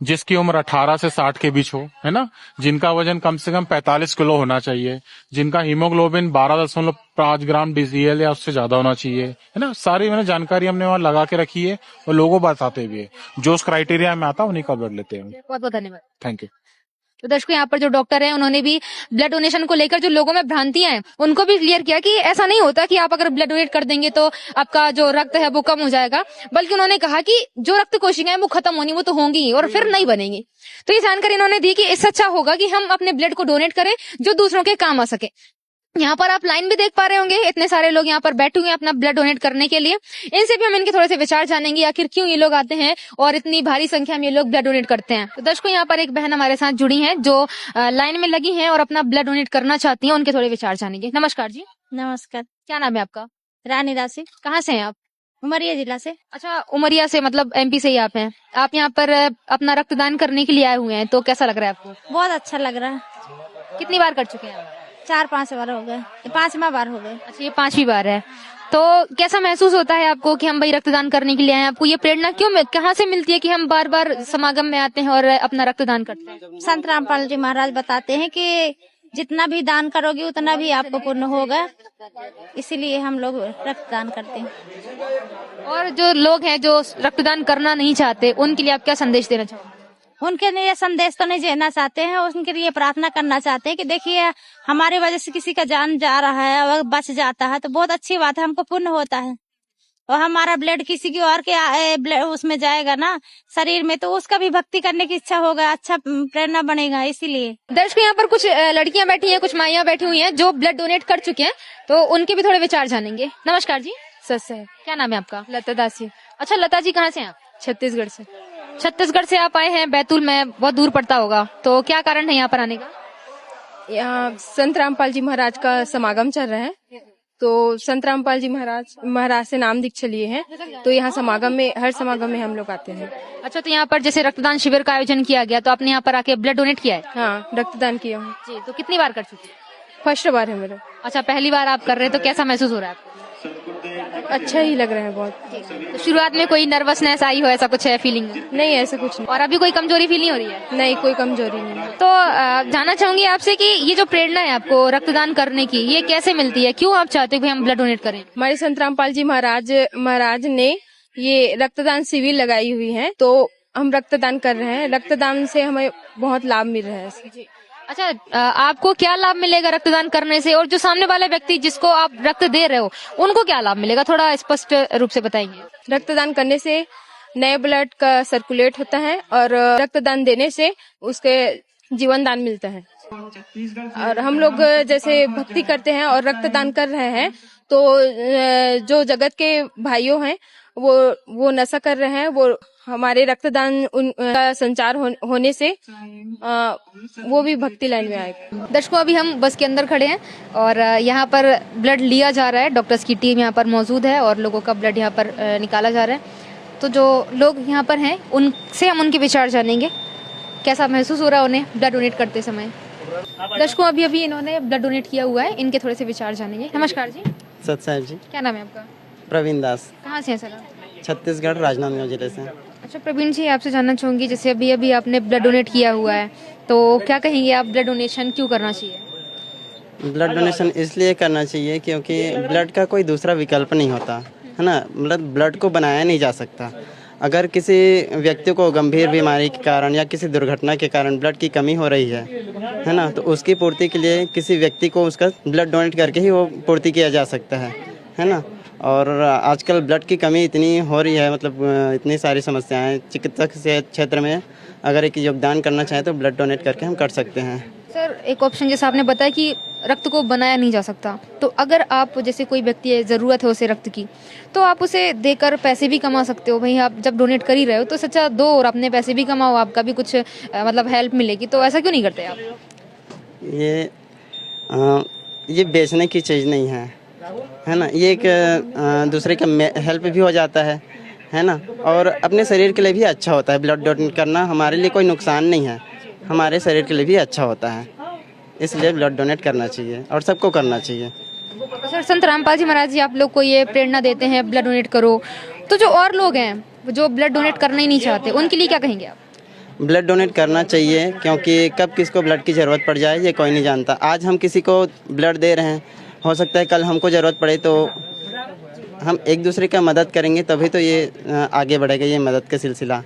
जिसकी उम्र 18 से 60 के बीच हो, है ना, जिनका वजन कम से कम 45 किलो होना चाहिए, जिनका हीमोग्लोबिन 12.5 ग्राम डीसीएल या उससे ज्यादा होना चाहिए, है ना। सारी मैंने जानकारी हमने वहाँ लगा के रखी है और लोगों को बताते भी है। जो उस क्राइटेरिया में आता है उन्हीं का ब्लड लेते हैं। बहुत बहुत धन्यवाद। Thank you. तो दर्शकों, यहाँ पर जो डॉक्टर हैं उन्होंने भी ब्लड डोनेशन को लेकर जो लोगों में भ्रांतियां हैं उनको भी क्लियर किया कि ऐसा नहीं होता कि आप अगर ब्लड डोनेट कर देंगे तो आपका जो रक्त है वो कम हो जाएगा, बल्कि उन्होंने कहा कि जो रक्त कोशिकाएं वो खत्म होनी वो तो होंगी ही और फिर नहीं बनेंगी। तो ये जानकारी इन्होंने दी कि इससे अच्छा होगा कि हम अपने ब्लड को डोनेट करें जो दूसरों के काम आ सके। यहाँ पर आप लाइन भी देख पा रहे होंगे, इतने सारे लोग यहाँ पर बैठे हुए हैं अपना ब्लड डोनेट करने के लिए। इनसे भी हम इनके थोड़े से विचार जानेंगे आखिर क्यों ये लोग आते हैं और इतनी भारी संख्या में ये लोग ब्लड डोनेट करते हैं। तो दर्शकों, यहाँ पर एक बहन हमारे साथ जुड़ी हैं जो लाइन में लगी हैं और अपना ब्लड डोनेट करना चाहती हैं। उनके थोड़े विचार जानेंगे। नमस्कार जी। नमस्कार। क्या नाम है आपका? रानी दासी, कहाँ से हैं आप? उमरिया जिला से। अच्छा, उमरिया से, मतलब एमपी से ही आप हैं। आप यहाँ पर अपना रक्तदान करने के लिए आए हुए हैं, तो कैसा लग रहा है आपको? बहुत अच्छा लग रहा है। कितनी बार कर चुके हैं आप? 4-5 बार हो गए, 5वां बार हो गए। अच्छा, ये 5वीं बार है। तो कैसा महसूस होता है आपको कि हम भाई रक्तदान करने के लिए आए हैं? आपको ये प्रेरणा कहाँ से मिलती है कि हम बार बार समागम में आते हैं और अपना रक्तदान करते हैं? संत रामपाल जी महाराज बताते हैं कि जितना भी दान करोगे उतना भी आपको पुण्य होगा, इसीलिए हम लोग रक्तदान करते हैं। और जो लोग हैं जो रक्तदान करना नहीं चाहते उनके लिए आप क्या संदेश देना चाहोगे? उनके लिए संदेश तो नहीं देना चाहते हैं, उनके लिए प्रार्थना करना चाहते हैं कि देखिए हमारी वजह से किसी का जान जा रहा है, अगर बच जाता है तो बहुत अच्छी बात है, हमको पुण्य होता है। और हमारा ब्लड किसी की और के उसमें जाएगा ना शरीर में, तो उसका भी भक्ति करने की इच्छा होगा, अच्छा प्रेरणा बनेगा। इसीलिए दर्शकों, यहाँ पर कुछ लड़कियां बैठी हैं, कुछ माइयां बैठी हुई हैं जो ब्लड डोनेट कर चुके हैं, तो उनके भी थोड़े विचार जानेंगे। नमस्कार जी। सच है। क्या नाम है आपका? लता दासी, अच्छा, लता जी कहाँ से हैं आप? छत्तीसगढ़ से। छत्तीसगढ़ से आप आए हैं। बैतूल में बहुत दूर पड़ता होगा, तो क्या कारण है यहाँ पर आने का? यहाँ संत रामपाल जी महाराज का समागम चल रहा है, तो संत रामपाल जी महाराज से नाम दीक्षा लिए हैं, तो यहाँ हर समागम में हम लोग आते हैं। अच्छा, तो यहाँ पर जैसे रक्तदान शिविर का आयोजन किया गया तो आपने यहाँ पर आके ब्लड डोनेट किया है? हाँ, रक्तदान किया हूँ। जी, तो कितनी बार कर चुके हैं? फर्स्ट बार है मेरा। अच्छा, पहली बार आप कर रहे हैं, तो कैसा महसूस हो रहा है आपको? अच्छा ही लग रहा है बहुत। तो शुरुआत में कोई नर्वसनेस आई हो, ऐसा कुछ है फीलिंग? नहीं, ऐसा कुछ नहीं। और अभी कोई कमजोरी फील नहीं हो रही है? नहीं, कोई कमजोरी नहीं है। तो जानना चाहूंगी आपसे कि ये जो प्रेरणा है आपको रक्तदान करने की, ये कैसे मिलती है? क्यों आप चाहते हो कि हम ब्लड डोनेट करें? हमारे संत रामपाल जी महाराज ने ये रक्तदान शिविर लगाई हुई है, तो हम रक्तदान कर रहे हैं। रक्तदान से हमें बहुत लाभ मिल रहा है। अच्छा, आपको क्या लाभ मिलेगा रक्तदान करने से, और जो सामने वाले व्यक्ति जिसको आप रक्त दे रहे हो उनको क्या लाभ मिलेगा? थोड़ा स्पष्ट रूप से बताएंगे। रक्तदान करने से नए ब्लड का सर्कुलेट होता है और रक्तदान देने से उसके जीवन दान मिलता है। और हम लोग जैसे भक्ति करते हैं और रक्तदान कर रहे हैं, तो जो जगत के भाइयों हैं वो नशा कर रहे हैं, वो हमारे रक्तदान उनका संचार होने से वो भी भक्ति लाइन में आएगा। दर्शकों, अभी हम बस के अंदर खड़े हैं और यहाँ पर ब्लड लिया जा रहा है। डॉक्टर्स की टीम यहाँ पर मौजूद है और लोगों का ब्लड यहाँ पर निकाला जा रहा है। तो जो लोग यहाँ पर हैं उनसे हम उनके विचार जानेंगे, कैसा महसूस हो रहा है उन्हें ब्लड डोनेट करते समय। दर्शकों, अभी इन्होंने ब्लड डोनेट किया हुआ है, इनके थोड़े से विचार जानेंगे। नमस्कार जी। सत साहब जी। क्या नाम है आपका? प्रवीण दास। कहाँ से हैं सर? छत्तीसगढ़, राजनांदगांव जिले से। अच्छा प्रवीण जी, आपसे जानना चाहूंगी, जैसे अभी आपने ब्लड डोनेट किया हुआ है, तो क्या कहेंगे आप, ब्लड डोनेशन क्यों करना चाहिए? ब्लड डोनेशन इसलिए करना चाहिए क्योंकि ब्लड का कोई दूसरा विकल्प नहीं होता है ना। मतलब ब्लड को बनाया नहीं जा सकता। अगर किसी व्यक्ति को गंभीर बीमारी के कारण या किसी दुर्घटना के कारण ब्लड की कमी हो रही है ना, तो उसकी पूर्ति के लिए किसी व्यक्ति को उसका ब्लड डोनेट करके ही वो पूर्ति किया जा सकता है ना। और आजकल ब्लड की कमी इतनी हो रही है, मतलब इतनी सारी समस्याएं, चिकित्सक से क्षेत्र में अगर एक योगदान करना चाहें तो ब्लड डोनेट करके हम कर सकते हैं। सर, एक ऑप्शन जैसा आपने बताया कि रक्त को बनाया नहीं जा सकता, तो अगर आप जैसे कोई व्यक्ति है, ज़रूरत है उसे रक्त की, तो आप उसे देकर पैसे भी कमा सकते हो। भाई आप जब डोनेट कर ही रहे हो तो सच्चा दो और अपने पैसे भी कमाओ, आपका भी कुछ मतलब हेल्प मिलेगी। तो ऐसा क्यों नहीं करते आप? ये बेचने की चीज़ नहीं है ना। ये एक दूसरे का हेल्प भी हो जाता है ना, और अपने शरीर के लिए भी अच्छा होता है। ब्लड डोनेट करना हमारे लिए कोई नुकसान नहीं है, हमारे शरीर के लिए भी अच्छा होता है, इसलिए ब्लड डोनेट करना चाहिए और सबको करना चाहिए। सर, संत रामपाल जी महाराज जी आप लोग को ये प्रेरणा देते हैं ब्लड डोनेट करो, तो जो और लोग हैं जो ब्लड डोनेट करना ही नहीं चाहते उनके लिए क्या कहेंगे आप? ब्लड डोनेट करना चाहिए, क्योंकि कब किसको ब्लड की ज़रूरत पड़ जाए ये कोई नहीं जानता। आज हम किसी को ब्लड दे रहे हैं, हो सकता है कल हमको ज़रूरत पड़े, तो हम एक दूसरे का मदद करेंगे तभी तो ये आगे बढ़ेगा, ये मदद का सिलसिला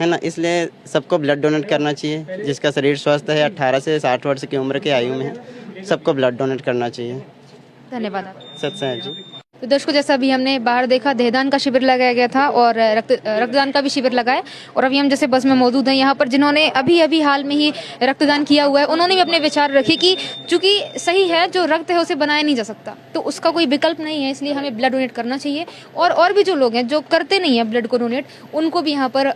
है ना। इसलिए सबको ब्लड डोनेट करना चाहिए। जिसका शरीर स्वस्थ है, 18 से 60 वर्ष की उम्र के आयु में है, सबको ब्लड डोनेट करना चाहिए। धन्यवाद। सत्संग जी। तो दर्शकों, जैसा अभी हमने बाहर देखा, देहदान का शिविर लगाया गया था और रक्तदान का भी शिविर लगाया। और अभी हम जैसे बस में मौजूद हैं, यहाँ पर जिन्होंने अभी अभी हाल में ही रक्तदान किया हुआ है, उन्होंने भी अपने विचार रखे कि चूंकि सही है, जो रक्त है उसे बनाया नहीं जा सकता, तो उसका कोई विकल्प नहीं है, इसलिए हमें ब्लड डोनेट करना चाहिए। और भी जो लोग हैं जो करते नहीं है ब्लड को डोनेट, उनको भी यहाँ पर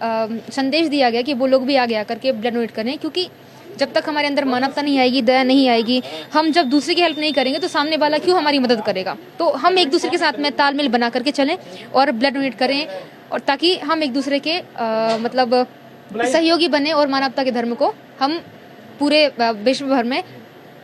संदेश दिया गया कि वो लोग भी आगे आकर के ब्लड डोनेट करें, क्योंकि जब तक हमारे अंदर मानवता नहीं आएगी, दया नहीं आएगी, हम जब दूसरे की हेल्प नहीं करेंगे तो सामने वाला क्यों हमारी मदद करेगा। तो हम एक दूसरे के साथ में तालमेल बना करके चलें और ब्लड डोनेट करें, और ताकि हम एक दूसरे के मतलब सहयोगी बने और मानवता के धर्म को हम पूरे विश्व भर में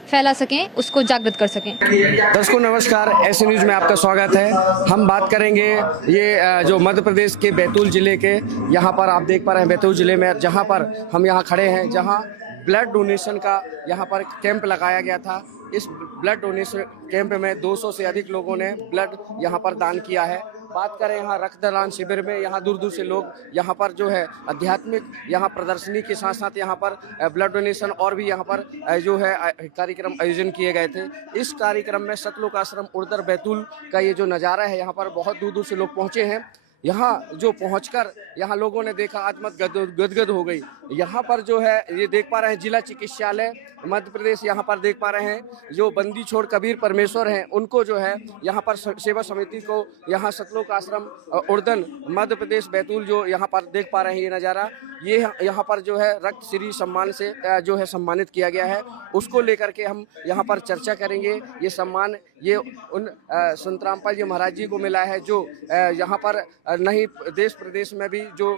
फैला सकें, उसको जागृत कर सकें। दर्शकों नमस्कार, ऐसे न्यूज़ में आपका स्वागत है। हम बात करेंगे ये जो मध्य प्रदेश के बैतूल जिले के, यहाँ पर आप देख पा रहे हैं बैतूल जिले में, जहाँ पर हम यहाँ खड़े हैं, जहाँ ब्लड डोनेशन का यहाँ पर कैंप लगाया गया था। इस ब्लड डोनेशन कैंप में 200 से अधिक लोगों ने ब्लड यहाँ पर दान किया है। बात करें यहाँ रक्तदान शिविर में, यहाँ दूर दूर से लोग यहाँ पर जो है आध्यात्मिक यहाँ प्रदर्शनी के साथ साथ यहाँ पर ब्लड डोनेशन और भी यहाँ पर जो है कार्यक्रम आयोजन किए गए थे। इस कार्यक्रम में सतलोक आश्रम उर्दर बैतूल का ये जो नज़ारा है, यहाँ पर बहुत दूर दूर से लोग पहुँचे हैं। यहाँ जो पहुंचकर यहाँ लोगों ने देखा, आत्मत गदगद हो गई। यहाँ पर जो है ये देख पा रहे हैं जिला चिकित्सालय मध्य प्रदेश, यहाँ पर देख पा रहे हैं जो बंदी छोड़ कबीर परमेश्वर हैं, उनको जो है यहाँ पर सेवा समिति को यहाँ सतलोक आश्रम उर्दन मध्य प्रदेश बैतूल जो यहाँ पर देख पा रहे हैं ये नज़ारा, ये यहाँ पर जो है रक्त श्री सम्मान से जो है सम्मानित किया गया है। उसको लेकर के हम यहाँ पर चर्चा करेंगे। ये सम्मान ये उन संत रामपाल जी महाराज जी को मिला है, जो यहाँ पर नहीं देश प्रदेश में भी जो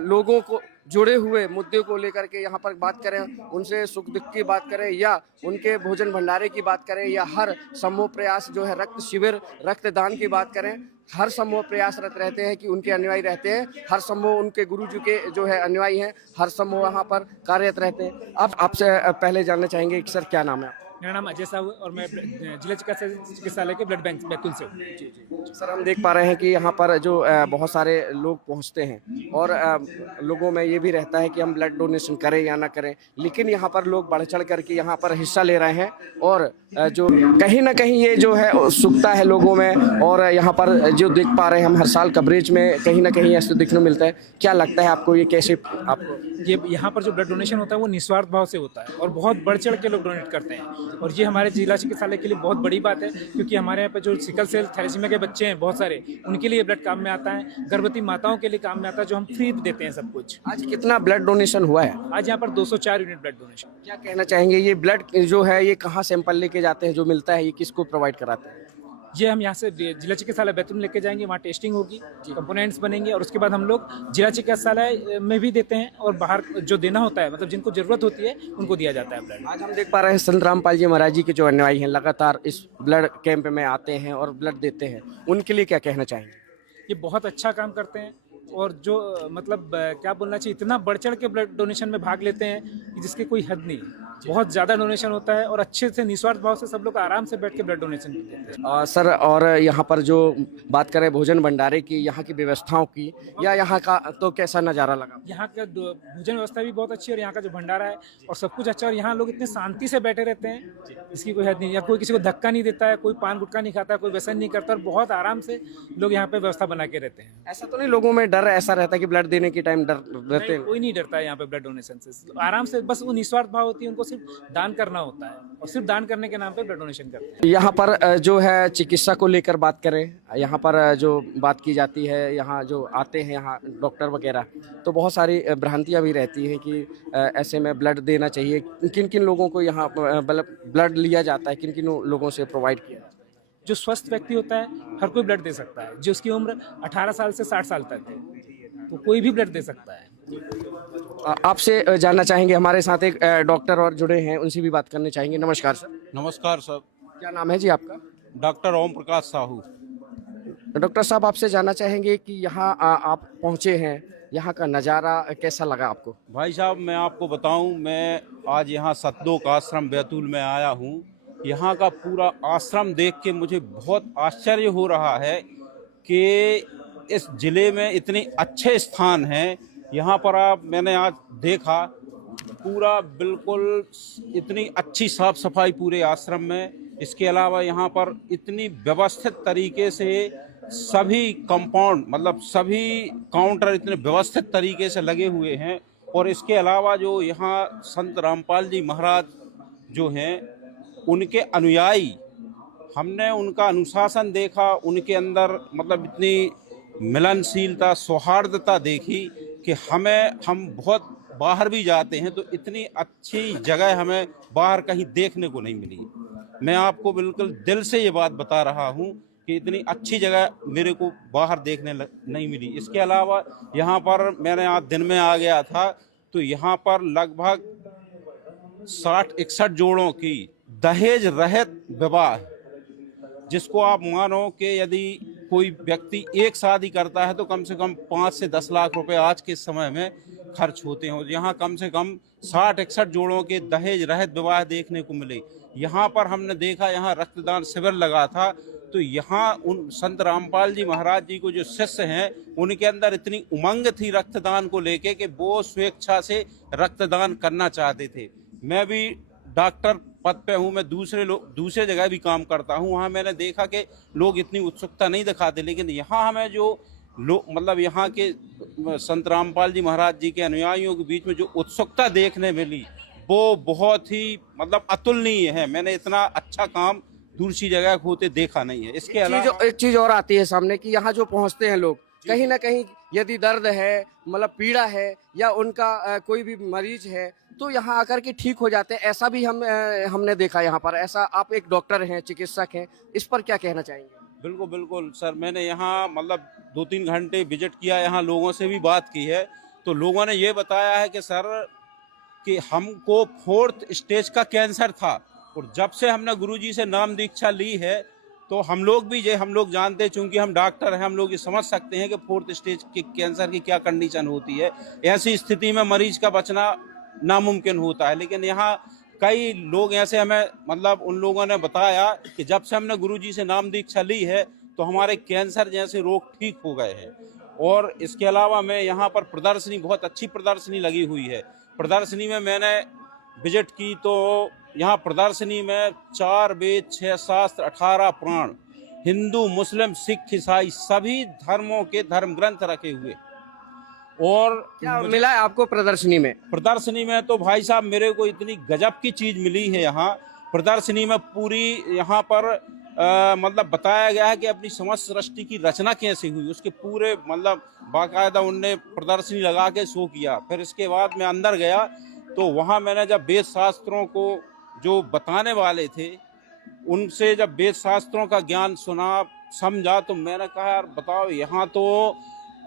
लोगों को जुड़े हुए मुद्दे को लेकर के यहाँ पर बात करें, उनसे सुख दुख की बात करें या उनके भोजन भंडारे की बात करें या हर समूह प्रयास जो है रक्त शिविर रक्तदान की बात करें, हर समूह प्रयासरत रहते हैं कि उनके अनुयायी रहते हैं। हर समूह उनके गुरु जी के जो है अनुयायी हैं, हर समूह वहाँ पर कार्यरत रहते हैं। अब आपसे पहले जानना चाहेंगे कि सर क्या नाम है? मेरा नाम अजय साहू और मैं जिला चिकित्सालय के ब्लड बैंक बैतूल से हूँ। सर हम देख पा रहे हैं कि यहाँ पर जो बहुत सारे लोग पहुँचते हैं और लोगों में ये भी रहता है कि हम ब्लड डोनेशन करें या ना करें, लेकिन यहाँ पर लोग बढ़ चढ़ करके यहाँ पर हिस्सा ले रहे हैं और जो कहीं ना कहीं ये जो है उत्सुकता है लोगों में। और यहाँ पर जो देख पा रहे हैं हम हर साल कवरेज में कहीं ना कहीं ऐसे देखने को मिलता है। क्या लगता है आपको ये कैसे आपको ये यहाँ पर जो ब्लड डोनेशन होता है वो निस्वार्थ भाव से होता है और बहुत बढ़ चढ़ के लोग डोनेट करते हैं, और ये हमारे जिला चिकित्सालय के लिए बहुत बड़ी बात है, क्योंकि हमारे यहाँ पे जो सिकल सेल थैलेसीमिया के बच्चे हैं बहुत सारे, उनके लिए ब्लड काम में आता है, गर्भवती माताओं के लिए काम में आता है, जो हम फ्री देते हैं सब कुछ। आज कितना ब्लड डोनेशन हुआ है? आज यहाँ पर 204 यूनिट ब्लड डोनेशन। क्या कहना चाहेंगे, ये ब्लड जो है ये कहाँ सैंपल लेके जाते हैं, जो मिलता है ये किसको प्रोवाइड कराते हैं? ये हम यहाँ से जिला चिकित्सालय बैतूल लेके जाएंगे, वहाँ टेस्टिंग होगी, कंपोनेंट्स बनेंगे और उसके बाद हम लोग जिला चिकित्सालय में भी देते हैं और बाहर जो देना होता है, मतलब जिनको जरूरत होती है उनको दिया जाता है ब्लड। आज हम देख पा रहे हैं संत रामपाल जी महाराज जी के जो अनुयायी हैं लगातार इस ब्लड कैंप में आते हैं और ब्लड देते हैं, उनके लिए क्या कहना चाहेंगे? ये बहुत अच्छा काम करते हैं और जो मतलब क्या बोलना चाहिए, इतना बढ़ चढ़ के ब्लड डोनेशन में भाग लेते हैं कि जिसकी कोई हद नहीं। बहुत ज़्यादा डोनेशन होता है और अच्छे से निस्वार्थ भाव से सब लोग आराम से बैठ के ब्लड डोनेशन करते हैं। सर और यहाँ पर जो बात करें भोजन भंडारे की, यहाँ की व्यवस्थाओं की, या यहाँ का तो कैसा नज़ारा लगा? यहाँ का भोजन व्यवस्था भी बहुत अच्छी है और यहाँ का जो भंडारा है और सब कुछ अच्छा, और यहाँ लोग इतने शांति से बैठे रहते हैं, इसकी कोई हद नहीं। या कोई किसी को धक्का नहीं देता है, कोई पान गुटखा नहीं खाता है, कोई व्यसन नहीं करता, और बहुत आराम से लोग यहाँ पे व्यवस्था बना के रहते हैं। ऐसा तो नहीं लोगों में डर ऐसा रहता है कि ब्लड देने के टाइम डर रहते हैं? कोई नहीं डरता है यहाँ पे ब्लड डोनेशन से, आराम से बस वो निस्वार्थ भाव होती है, उनको सिर्फ दान करना होता है और सिर्फ दान करने के नाम पे ब्लड डोनेशन करते हैं। यहाँ पर जो है चिकित्सा को लेकर बात करें, यहाँ पर जो बात की जाती है, यहाँ जो आते हैं यहाँ डॉक्टर वगैरह, तो बहुत सारी भ्रांतियाँ भी रहती हैं कि ऐसे में ब्लड देना चाहिए। किन किन लोगों को यहाँ ब्लड लिया जाता है, किन किन लोगों से प्रोवाइड किया? जो स्वस्थ व्यक्ति होता है हर कोई ब्लड दे सकता है, जो उसकी उम्र 18 साल से 60 साल तक है, तो कोई भी ब्लड दे सकता है। आपसे जानना चाहेंगे, हमारे साथ एक डॉक्टर और जुड़े हैं, उनसे भी बात करने चाहेंगे। नमस्कार सर। नमस्कार सर। क्या नाम है जी आपका? डॉक्टर ओम प्रकाश साहू। डॉक्टर साहब आपसे जानना चाहेंगे कि यहाँ आप पहुँचे हैं, यहाँ का नज़ारा कैसा लगा आपको? भाई साहब मैं आपको बताऊं, मैं आज यहाँ सतलोक आश्रम बैतूल में आया हूँ। यहाँ का पूरा आश्रम देख के मुझे बहुत आश्चर्य हो रहा है कि इस जिले में इतने अच्छे स्थान हैं। यहाँ पर मैंने आज देखा पूरा बिल्कुल इतनी अच्छी साफ सफाई पूरे आश्रम में। इसके अलावा यहाँ पर इतनी व्यवस्थित तरीके से सभी कंपाउंड मतलब सभी काउंटर इतने व्यवस्थित तरीके से लगे हुए हैं। और इसके अलावा जो यहाँ संत रामपाल जी महाराज जो हैं उनके अनुयायी, हमने उनका अनुशासन देखा, उनके अंदर मतलब इतनी मिलनशीलता सौहार्दता देखी कि हम बहुत बाहर भी जाते हैं तो इतनी अच्छी जगह हमें बाहर कहीं देखने को नहीं मिली। मैं आपको बिल्कुल दिल से ये बात बता रहा हूँ कि इतनी अच्छी जगह मेरे को बाहर देखने नहीं मिली। इसके अलावा यहाँ पर मैंने आज दिन में आ गया था तो यहाँ पर लगभग 60-61 जोड़ों की दहेज रहित विवाह, जिसको आप मानो कि यदि कोई व्यक्ति एक शादी करता है तो कम से कम 5 से 10 लाख रुपए आज के समय में खर्च होते हैं। यहाँ कम से कम 60-61 जोड़ों के दहेज रहित विवाह देखने को मिले। यहाँ पर हमने देखा, यहाँ रक्तदान शिविर लगा था तो यहाँ उन संत रामपाल जी महाराज जी को जो शिष्य हैं उनके अंदर इतनी उमंग थी रक्तदान को लेके कि वो स्वेच्छा से रक्तदान करना चाहते थे। मैं भी डॉक्टर पद पे हूँ, मैं दूसरे जगह भी काम करता हूँ, वहाँ मैंने देखा कि लोग इतनी उत्सुकता नहीं दिखाते, लेकिन यहाँ हमें जो लोग मतलब यहाँ के संत रामपाल जी महाराज जी के अनुयायियों के बीच में जो उत्सुकता देखने मिली वो बहुत ही मतलब अतुलनीय है। मैंने इतना अच्छा काम दूसरी जगह होते देखा नहीं है। इसके अलावा एक चीज और आती है सामने कि यहाँ जो पहुँचते हैं लोग, कहीं ना कहीं यदि दर्द है मतलब पीड़ा है या उनका कोई भी मरीज है तो यहाँ आकर के ठीक हो जाते हैं, ऐसा भी हमने देखा यहाँ पर। ऐसा आप एक डॉक्टर हैं, चिकित्सक हैं, इस पर क्या कहना चाहेंगे? बिल्कुल बिल्कुल सर, मैंने यहाँ मतलब 2-3 घंटे विजिट किया, यहाँ लोगों से भी बात की है तो लोगों ने ये बताया है कि सर कि हमको 4th स्टेज का कैंसर था और जब से हमने गुरुजी से नाम दीक्षा ली है तो हम लोग जानते हैं, चूंकि हम डॉक्टर हैं, हम लोग ये समझ सकते हैं कि 4th स्टेज के कैंसर की क्या कंडीशन होती है। ऐसी स्थिति में मरीज का बचना नामुमकिन होता है। लेकिन यहाँ कई लोग ऐसे हमें मतलब उन लोगों ने बताया कि जब से हमने गुरुजी से नाम दीक्षा ली है तो हमारे कैंसर जैसे रोग ठीक हो गए हैं। और इसके अलावा मैं यहाँ पर प्रदर्शनी, बहुत अच्छी प्रदर्शनी लगी हुई है, प्रदर्शनी में मैंने विजिट की तो यहाँ प्रदर्शनी में 4 वेद, 6 शास्त्र, 18 पुराण, हिंदू, मुस्लिम, सिख, ईसाई सभी धर्मों के धर्म ग्रंथ रखे हुए। और क्या मिला है आपको प्रदर्शनी में? प्रदर्शनी में तो भाई साहब मेरे को इतनी गजब की चीज मिली है। यहाँ प्रदर्शनी में पूरी यहाँ पर मतलब बताया गया है कि अपनी समस्त सृष्टि की रचना कैसे हुई, उसके पूरे मतलब बाकायदा उनने प्रदर्शनी लगा के शो किया। फिर इसके बाद मैं अंदर गया तो वहाँ मैंने जब वेद शास्त्रों को जो बताने वाले थे उनसे जब वेद शास्त्रों का ज्ञान सुना, समझा, तो मैंने कहा यार बताओ, यहाँ तो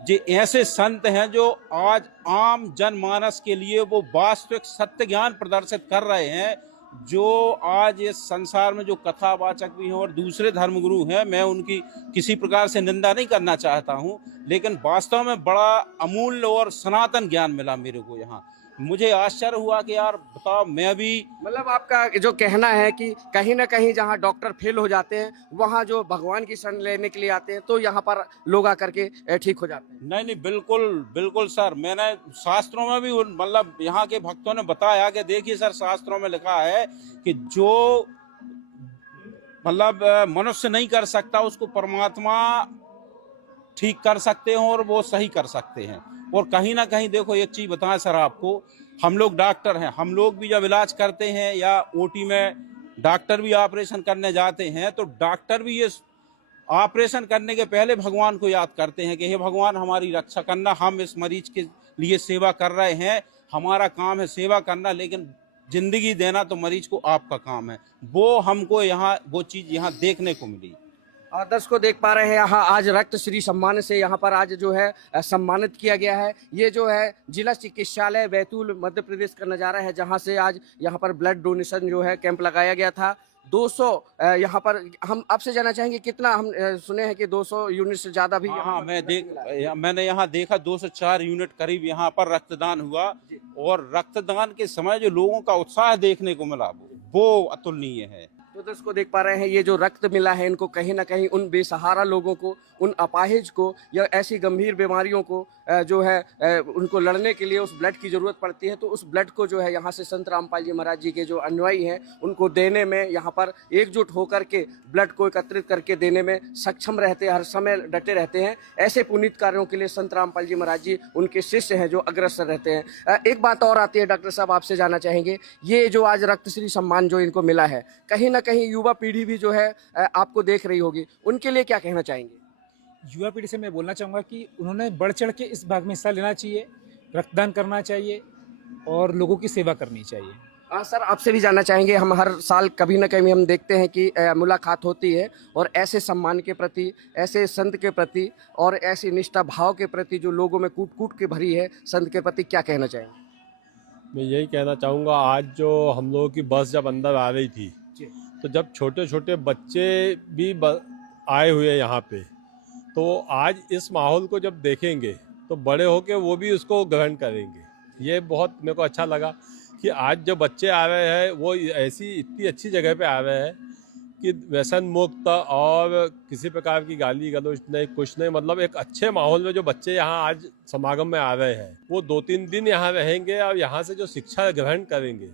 ये ऐसे संत हैं जो आज आम जनमानस के लिए वो वास्तविक सत्य ज्ञान प्रदर्शित कर रहे हैं, जो आज इस संसार में जो कथावाचक भी हैं और दूसरे धर्मगुरु हैं, मैं उनकी किसी प्रकार से निंदा नहीं करना चाहता हूं, लेकिन वास्तव में बड़ा अमूल्य और सनातन ज्ञान मिला मेरे को यहाँ। मुझे आश्चर्य हुआ कि यार बताओ, मैं भी मतलब आपका जो कहना है कि कहीं ना कहीं जहाँ डॉक्टर फेल हो जाते हैं वहाँ जो भगवान की शरण लेने के लिए आते हैं तो यहाँ पर लोग आकर के ठीक हो जाते हैं। नहीं बिल्कुल बिल्कुल सर, मैंने शास्त्रों में भी मतलब यहाँ के भक्तों ने बताया कि देखिए सर, शास्त्रों में लिखा है कि जो मतलब मनुष्य नहीं कर सकता उसको परमात्मा ठीक कर सकते हैं और वो सही कर सकते हैं। और कहीं ना कहीं देखो एक चीज बताएं सर आपको, हम लोग डॉक्टर हैं, हम लोग भी जब इलाज करते हैं या ओटी में डॉक्टर भी ऑपरेशन करने जाते हैं तो डॉक्टर भी ये ऑपरेशन करने के पहले भगवान को याद करते हैं कि हे भगवान हमारी रक्षा करना, हम इस मरीज के लिए सेवा कर रहे हैं, हमारा काम है सेवा करना, लेकिन जिंदगी देना तो मरीज को आपका काम है। वो हमको यहाँ वो चीज यहाँ देखने को मिली। दर्शकों देख पा रहे हैं यहाँ आज रक्त श्री सम्मान से यहाँ पर आज जो है सम्मानित किया गया है। ये जो है जिला चिकित्सालय बैतूल मध्य प्रदेश का नज़ारा है, जहाँ से आज यहाँ पर ब्लड डोनेशन जो है कैंप लगाया गया था। 200 यहाँ पर हम आपसे जानना चाहेंगे कितना हम सुने हैं कि 200 यूनिट से ज्यादा भी हाँ, मैंने यहाँ देखा 204 यूनिट करीब यहाँ पर रक्तदान हुआ और रक्तदान के समय जो लोगों का उत्साह देखने को मिला वो अतुलनीय है। तो दोस्तों देख पा रहे हैं ये जो रक्त मिला है इनको कहीं ना कहीं उन बेसहारा लोगों को, उन अपाहिज को या ऐसी गंभीर बीमारियों को जो है उनको लड़ने के लिए उस ब्लड की जरूरत पड़ती है। तो उस ब्लड को जो है यहाँ से संत रामपाल जी महाराज जी के जो अनुयायी हैं उनको देने में यहाँ पर एकजुट होकर के ब्लड को एकत्रित करके देने में सक्षम रहते हैं, हर समय डटे रहते हैं। ऐसे पुनीत कार्यों के लिए संत रामपाल जी महाराज जी उनके शिष्य हैं जो अग्रसर रहते हैं। एक बात और आती है डॉक्टर साहब, आपसे जानना चाहेंगे ये जो आज रक्तश्री सम्मान जो इनको मिला है, कहीं ना कहीं युवा पीढ़ी भी जो है आपको देख रही होगी, उनके लिए क्या कहना चाहेंगे? युवा पीढ़ी से मैं बोलना चाहूँगा कि उन्होंने बढ़ चढ़ के इस भाग में हिस्सा लेना चाहिए, रक्तदान करना चाहिए और लोगों की सेवा करनी चाहिए। सर आपसे भी जानना चाहेंगे, हम हर साल कभी ना कभी हम देखते हैं कि मुलाकात होती है और ऐसे सम्मान के प्रति, ऐसे संत के प्रति और ऐसी निष्ठा भाव के प्रति जो लोगों में कूट कूट के भरी है, संत के प्रति क्या कहना चाहेंगे? मैं यही कहना चाहूँगा, आज जो हम लोगों की बस जब अंदर आ रही थी तो जब छोटे छोटे बच्चे भी आए हुए हैं यहाँ पे, तो आज इस माहौल को जब देखेंगे तो बड़े होके वो भी उसको ग्रहण करेंगे। ये बहुत मेरे को अच्छा लगा कि आज जो बच्चे आ रहे हैं वो ऐसी इतनी अच्छी जगह पे आ रहे हैं कि व्यसन मुक्त और किसी प्रकार की गाली गलौज नहीं, कुछ नहीं, मतलब एक अच्छे माहौल में जो बच्चे यहाँ आज समागम में आ रहे हैं वो 2-3 दिन यहाँ रहेंगे और यहाँ से जो शिक्षा ग्रहण करेंगे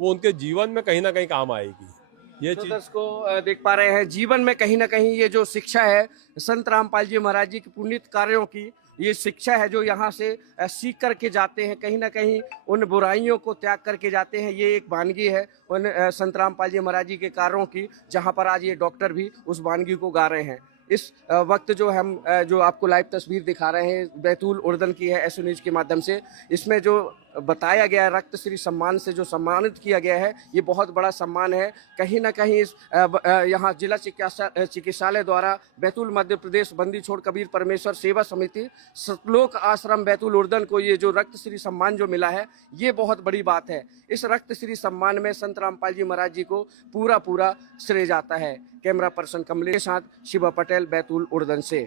वो उनके जीवन में कहीं ना कहीं काम आएगी। ये तो चीज दर्शकों देख पा रहे हैं जीवन में कहीं ना कहीं ये जो शिक्षा है संत रामपाल जी महाराज जी के पुनीत कार्यों की, ये शिक्षा है जो यहाँ से सीख करके जाते हैं, कहीं ना कहीं उन बुराइयों को त्याग करके जाते हैं। ये एक वानगी है उन संत रामपाल जी महाराज जी के कार्यों की, जहाँ पर आज ये डॉक्टर भी उस वानगी को गा रहे हैं। इस वक्त जो हम जो आपको लाइव तस्वीर दिखा रहे हैं बैतूल उर्दन की है एसओ न्यूज़ के माध्यम से, इसमें जो बताया गया है रक्तश्री सम्मान से जो सम्मानित किया गया है ये बहुत बड़ा सम्मान है। कहीं ना कहीं इस यहाँ जिला चिकित्सालय द्वारा बैतूल मध्य प्रदेश बंदी छोड़ कबीर परमेश्वर सेवा समिति सतलोक आश्रम बैतूल उर्दन को ये जो रक्तश्री सम्मान जो मिला है ये बहुत बड़ी बात है। इस रक्तश्री सम्मान में संत रामपाल जी महाराज जी को पूरा श्रेय जाता है। कैमरा पर्सन कमलेश के साथ शिवा पटेल बैतूल उर्दन से।